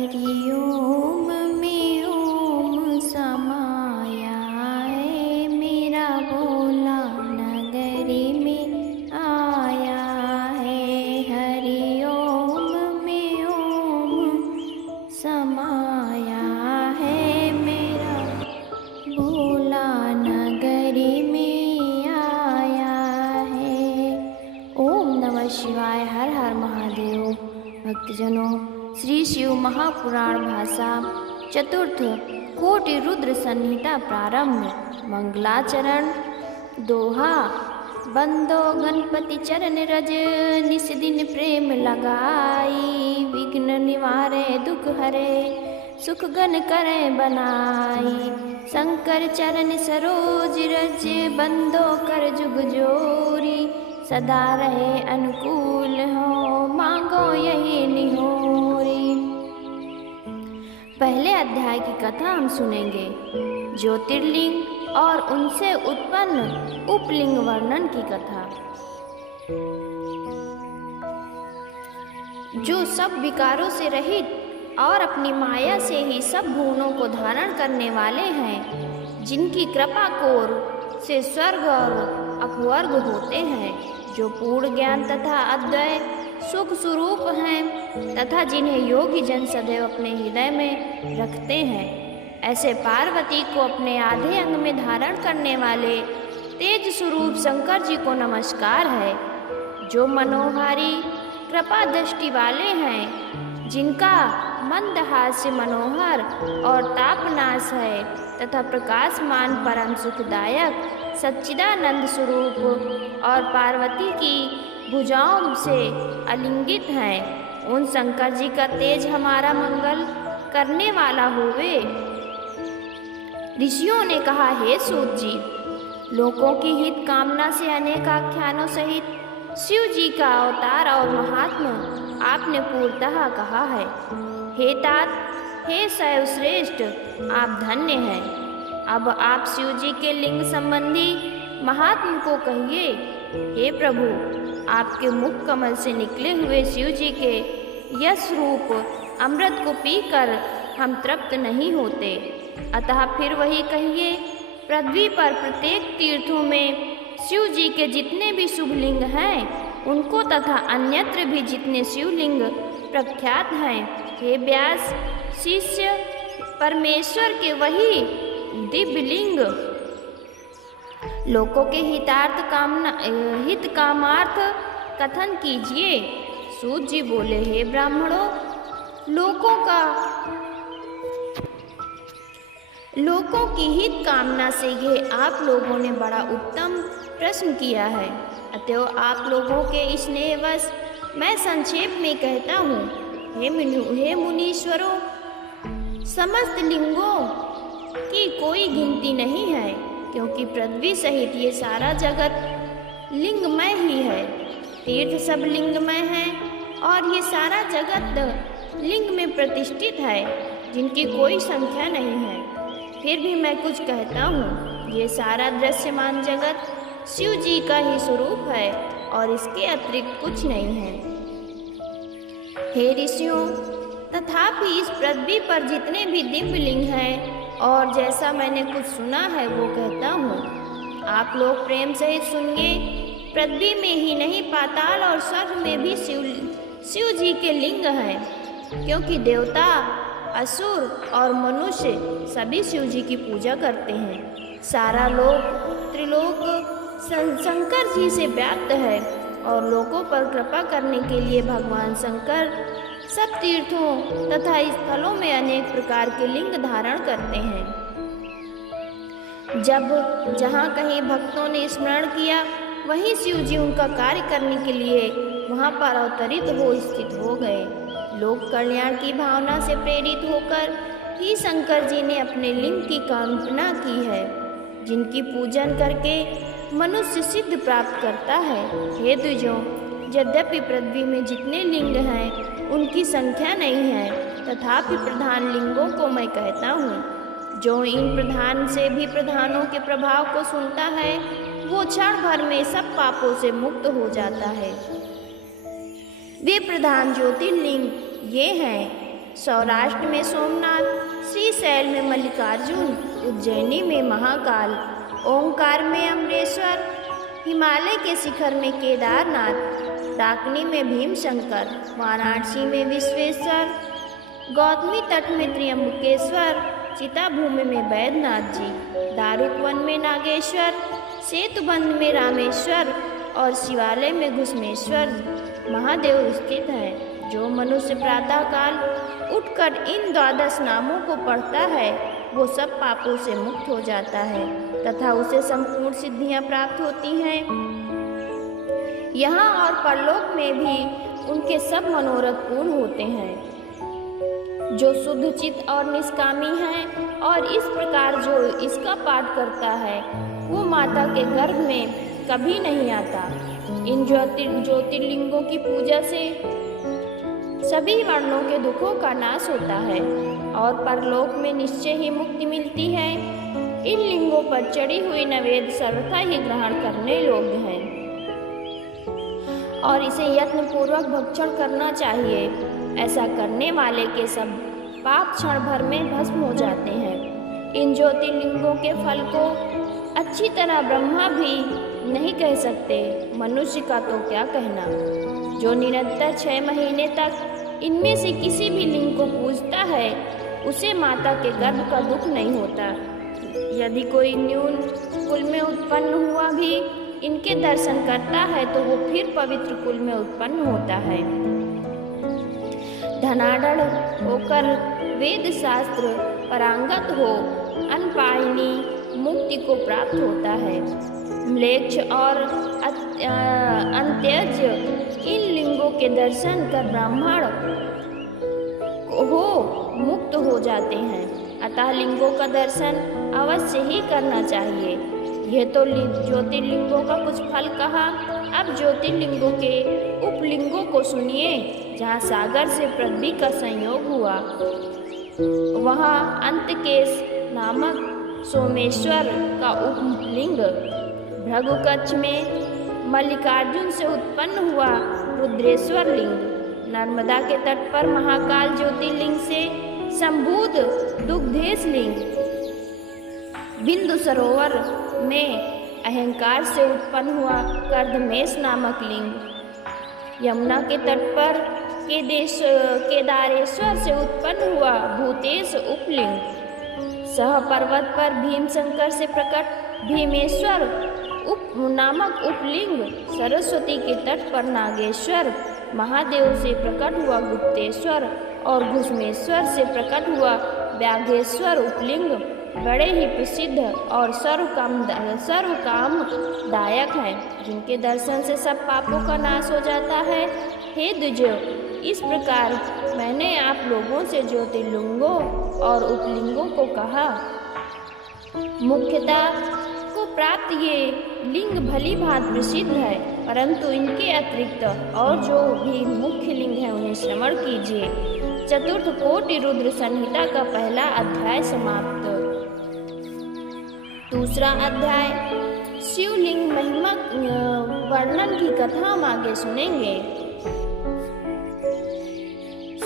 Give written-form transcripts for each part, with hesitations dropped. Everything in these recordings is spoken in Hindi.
हरि ओम में ओम समाया है, मेरा भोला नगरी में आया है। हरि ओम में ओम समाया है, मेरा भोला नगरी में आया है। ओम नमः शिवाय। हर हर महादेव। भक्तजनों, श्री शिव महापुराण भाषा चतुर्थ कोटि रुद्र संहिता प्रारंभ। मंगलाचरण। दोहा। बंदो गणपति चरण रज, निस दिन प्रेम लगाई। विघ्न निवारे दुख हरे, सुख गण करे बनाई। शंकर चरण सरोज रज, बंदो कर जुग जोरी। सदा रहे अनुकूल हो, मांगो यही निहोरी। पहले अध्याय की कथा हम सुनेंगे। ज्योतिर्लिंग और उनसे उत्पन्न उपलिंग वर्णन की कथा। जो सब विकारों से रहित और अपनी माया से ही सब भुवनों को धारण करने वाले हैं, जिनकी कृपा कोर से स्वर्ग और अपवर्ग होते हैं, जो पूर्ण ज्ञान तथा अद्वय सुख स्वरूप हैं तथा जिन्हें योगी जन सदैव अपने हृदय में रखते हैं, ऐसे पार्वती को अपने आधे अंग में धारण करने वाले तेज स्वरूप शंकर जी को नमस्कार है। जो मनोहारी कृपा दृष्टि वाले हैं, जिनका मंदहास्य मनोहर और तापनाश है तथा प्रकाशमान परम सुखदायक सच्चिदानंद स्वरूप और पार्वती की भुजाओं से आलिंगित हैं, उन शंकर जी का तेज हमारा मंगल करने वाला होवे। ऋषियों ने कहा, हे सूत जी, लोगों की हित कामना से अनेक आख्यानों सहित शिव जी का अवतार और महात्मा आपने पूर्णतः कहा है। हे तात, हे शैव श्रेष्ठ, आप धन्य हैं। अब आप शिव जी के लिंग संबंधी महात्म को कहिए। हे प्रभु, आपके मुख कमल से निकले हुए शिव जी के यश रूप अमृत को पीकर हम तृप्त नहीं होते, अतः फिर वही कहिए। पृथ्वी पर प्रत्येक तीर्थों में शिव जी के जितने भी शुभलिंग हैं, उनको तथा अन्यत्र भी जितने शिवलिंग प्रख्यात हैं, हे व्यास शिष्य, परमेश्वर के वही दिव्यलिंग लोगों के हित कामार्थ कथन कीजिए। सूत जी बोले, हे ब्राह्मणों, लोगों की हित कामना से ये आप लोगों ने बड़ा उत्तम प्रश्न किया है, अतएव आप लोगों के स्नेहवश मैं संक्षेप में कहता हूँ। हे मुनीश्वरों, समस्त लिंगों की कोई गिनती नहीं है, क्योंकि पृथ्वी सहित ये सारा जगत लिंगमय ही है। तीर्थ सब लिंगमय हैं और ये सारा जगत लिंग में प्रतिष्ठित है, जिनकी कोई संख्या नहीं है। फिर भी मैं कुछ कहता हूँ, ये सारा दृश्यमान जगत शिव जी का ही स्वरूप है और इसके अतिरिक्त कुछ नहीं है। हे ऋषियों, तथापि इस पृथ्वी पर जितने भी दिव्य लिंग हैं और जैसा मैंने कुछ सुना है वो कहता हूँ, आप लोग प्रेम सहित सुनिए। पृथ्वी में ही नहीं, पाताल और स्वर्ग में भी शिव जी के लिंग हैं, क्योंकि देवता, असुर और मनुष्य सभी शिव जी की पूजा करते हैं। सारा लोक त्रिलोक शंकर जी से व्याप्त है और लोगों पर कृपा करने के लिए भगवान शंकर सब तीर्थों तथा स्थलों में अनेक प्रकार के लिंग धारण करते हैं। जब जहाँ कहीं भक्तों ने स्मरण किया, वहीं शिव जी उनका कार्य करने के लिए वहाँ पर अवतरित हो स्थित हो गए। लोक कल्याण की भावना से प्रेरित होकर ही शंकर जी ने अपने लिंग की कल्पना की है, जिनकी पूजन करके मनुष्य सिद्ध प्राप्त करता है। हे द्विजों, यद्यपि पृथ्वी में जितने लिंग हैं उनकी संख्या नहीं है, तथापि प्रधान लिंगों को मैं कहता हूँ। जो इन प्रधान से भी प्रधानों के प्रभाव को सुनता है, वो क्षण भर में सब पापों से मुक्त हो जाता है। वे प्रधान ज्योतिर्लिंग ये हैं: सौराष्ट्र में सोमनाथ, श्रीशैल में मल्लिकार्जुन, उज्जैनी में महाकाल, ओंकार में अमरेश्वर, हिमालय के शिखर में केदारनाथ, डाकनी में भीमशंकर, वाराणसी में विश्वेश्वर, गौतमी तट में त्र्यंबकेश्वर, चिताभूमि में बैद्यनाथ जी, दारुकवन में नागेश्वर, सेतुबंध में रामेश्वर और शिवालय में घुसमेश्वर महादेव स्थित हैं। जो मनुष्य प्रातःकाल उठकर इन 12 नामों को पढ़ता है वो सब पापों से मुक्त हो जाता है तथा उसे संपूर्ण सिद्धियां प्राप्त होती हैं। यहाँ और परलोक में भी उनके सब मनोरथ पूर्ण होते हैं। जो शुद्ध चित्त और निष्कामी हैं और इस प्रकार जो इसका पाठ करता है वो माता के गर्भ में कभी नहीं आता। इन ज्योतिर्लिंगों की पूजा से सभी वर्णों के दुखों का नाश होता है और परलोक में निश्चय ही मुक्ति मिलती है। इन लिंगों पर चढ़ी हुई नैवेद्य सर्वथा ही ग्रहण करने योग्य हैं और इसे यत्न पूर्वक भक्षण करना चाहिए। ऐसा करने वाले के सब पाप क्षण भर में भस्म हो जाते हैं। इन ज्योतिर्लिंगों के फल को अच्छी तरह ब्रह्मा भी नहीं कह सकते, मनुष्य का तो क्या कहना। जो निरंतर 6 महीने तक इनमें से किसी भी लिंग को पूजता है उसे माता के गर्भ का दुख नहीं होता। यदि कोई न्यून कुल में उत्पन्न हुआ भी इनके दर्शन करता है तो वो फिर पवित्र कुल में उत्पन्न होता है। धनाढ़ होकर वेद शास्त्र पारंगत हो अनपायनी मुक्ति को प्राप्त होता है। म्लेच्छ और अंत्यज इन लिंगों के दर्शन कर ब्राह्मण हो मुक्त हो जाते हैं, अतः लिंगों का दर्शन अवश्य ही करना चाहिए। यह तो ज्योतिर्लिंगों का कुछ फल कहा। अब ज्योतिर्लिंगों के उपलिंगों को सुनिए। जहाँ सागर से पृथ्वी का संयोग हुआ वहाँ अंतकेश नामक सोमेश्वर का उपलिंग, भृगुकच्छ में मल्लिकार्जुन से उत्पन्न हुआ रुद्रेश्वर लिंग, नर्मदा के तट पर महाकाल ज्योतिर्लिंग से संभूत दुग्धेश लिंग, बिंदु सरोवर में अहंकार से उत्पन्न हुआ कर्दमेश नामक लिंग, यमुना के तट पर केदारेश्वर से उत्पन्न हुआ भूतेश उपलिंग, सह पर्वत पर भीमशंकर से प्रकट भीमेश्वर नामक उपलिंग, सरस्वती के तट पर नागेश्वर महादेव से प्रकट हुआ गुप्तेश्वर और घुसमेश्वर से प्रकट हुआ व्याघ्रेश्वर उपलिंग बड़े ही प्रसिद्ध और सर्वकामदायक हैं, जिनके दर्शन से सब पापों का नाश हो जाता है। हे द्विजो, इस प्रकार मैंने आप लोगों से ज्योतिर्लिंगों और उपलिंगों को कहा। मुख्यता को प्राप्त ये लिंग भली भांति प्रसिद्ध है, परंतु इनके अतिरिक्त और जो भी मुख्य लिंग है उन्हें श्रवण कीजिए। चतुर्थ कोटि रुद्र संहिता का पहला अध्याय समाप्त। दूसरा अध्याय शिवलिंग महिमा वर्णन की कथा हम आगे सुनेंगे।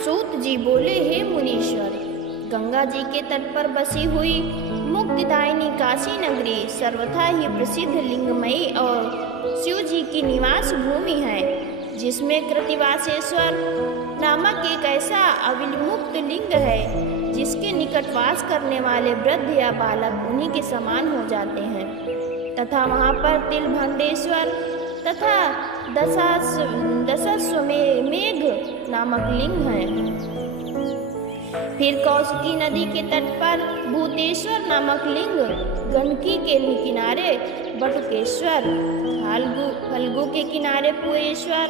सूत जी बोले, हे मुनीश्वर, गंगा जी के तट पर बसी हुई मुक्तिदायिनी काशी नगरी सर्वथा ही प्रसिद्ध लिंगमयी और शिव जी की निवास भूमि है, जिसमें कृतिवासेश्वर नामक एक ऐसा अविमुक्त लिंग है जिसके निकट वास करने वाले वृद्ध या बालक उन्हीं के समान हो जाते हैं, तथा वहाँ पर तिलभंडेश्वर तथा दशाश्वमेघ नामक लिंग है। फिर कौशिकी नदी के तट पर भूतेश्वर नामक लिंग, गंडकी के किनारे बटुकेश्वर, फल्गु के किनारे पुएश्वर,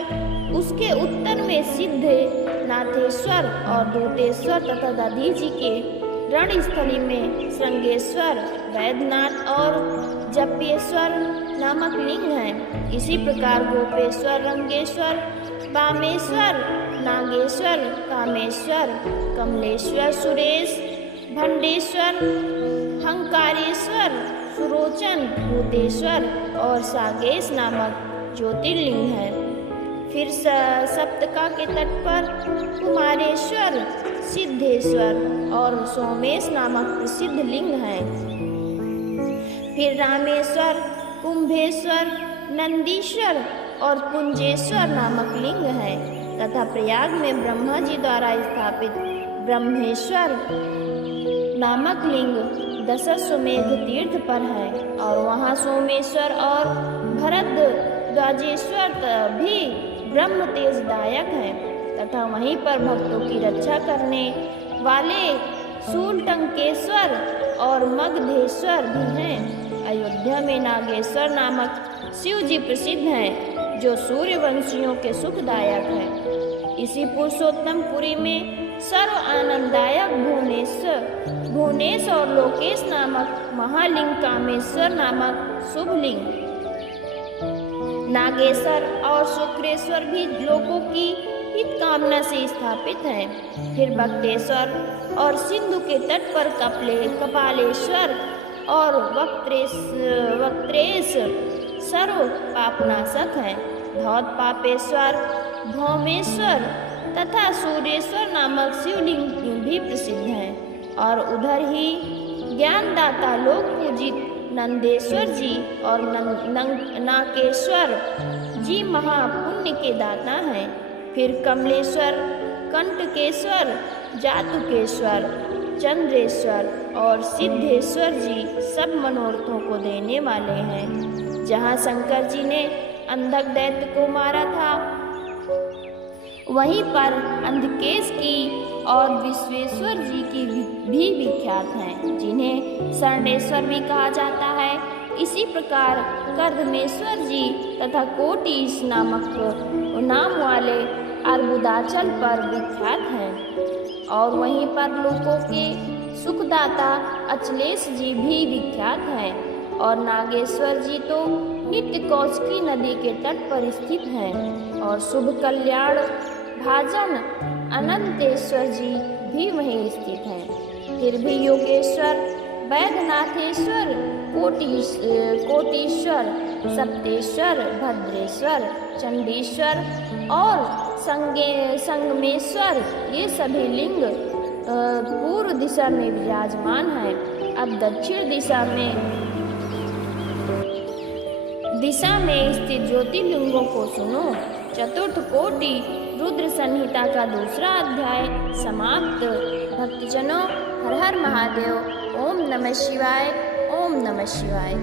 उसके उत्तर में सिद्धनाथेश्वर और दूतेश्वर तथा दधीचि के रणस्थली में श्रृंगेश्वर, वैद्यनाथ और जप्येश्वर नामक लिंग हैं। इसी प्रकार गोपेश्वर, रंगेश्वर, वामेश्वर, नागेश्वर, कामेश्वर, कमलेश्वर, सुरेश, भंडेश्वर, हंकारेश्वर, सुरोचन, भूतेश्वर और सागेश नामक ज्योतिर्लिंग है। फिर सप्तका के तट पर कुमारेश्वर, सिद्धेश्वर और सोमेश नामक प्रसिद्ध लिंग हैं। फिर रामेश्वर, कुंभेश्वर, नंदीश्वर और पुंजेश्वर नामक लिंग हैं तथा प्रयाग में ब्रह्मा जी द्वारा स्थापित ब्रह्मेश्वर नामक लिंग दशाश्वमेध तीर्थ पर है और वहाँ सोमेश्वर और भरद्वाजेश्वर भी ब्रह्म तेजदायक हैं तथा वहीं पर भक्तों की रक्षा करने वाले शूलटंकेश्वर और मगधेश्वर भी हैं। अयोध्या में नागेश्वर नामक शिव जी प्रसिद्ध हैं जो सूर्यवंशियों के सुखदायक हैं। इसी पुरुषोत्तमपुरी में सर्व आनंददायक भुवनेश और लोकेश नामक महालिंग कामेश्वर नामक शुभलिंग नागेश्वर और शुक्रेश्वर भी लोगों की हित कामना से स्थापित हैं। फिर बक्तेश्वर और सिंधु के तट पर कपालेश्वर और वक्त्रेश सर्व पापनाशक हैं। धौत पापेश्वर, भौमेश्वर तथा सूर्येश्वर नामक शिवलिंग भी प्रसिद्ध हैं और उधर ही ज्ञानदाता लोक पूजित नंदेश्वर जी और नाकेश्वर जी महापुण्य के दाता हैं। फिर कमलेश्वर, कंटकेश्वर, जातुकेश्वर, चंद्रेश्वर और सिद्धेश्वर जी सब मनोरथों को देने वाले हैं। जहाँ शंकर जी ने अंधक दैत्य को मारा था वहीं पर अंधकेश की और विश्वेश्वर जी की भी विख्यात हैं जिन्हें शरणेश्वर भी कहा जाता है। इसी प्रकार कर्दमेश्वर जी तथा कोटिश नामक नाम वाले अर्बुदाचल पर विख्यात हैं और वहीं पर लोगों के सुखदाता अचलेश जी भी विख्यात हैं और नागेश्वर जी तो नित्य कौशिकी नदी के तट पर स्थित हैं और शुभ कल्याण भाजन अनंतेश्वर जी भी वहीं स्थित हैं। फिर भी योगेश्वर, वैद्यनाथेश्वर, कोटीश्वर, सप्तेश्वर, भद्रेश्वर, चंडीश्वर और संगमेश्वर ये सभी लिंग पूर्व दिशा में विराजमान हैं। अब दक्षिण दिशा में स्थित ज्योतिर्लिंगों को सुनो। चतुर्थ कोटि रुद्र संहिता का दूसरा अध्याय समाप्त। भक्तजनों, हर हर महादेव। ओम नमः शिवाय, ओम नमः शिवाय।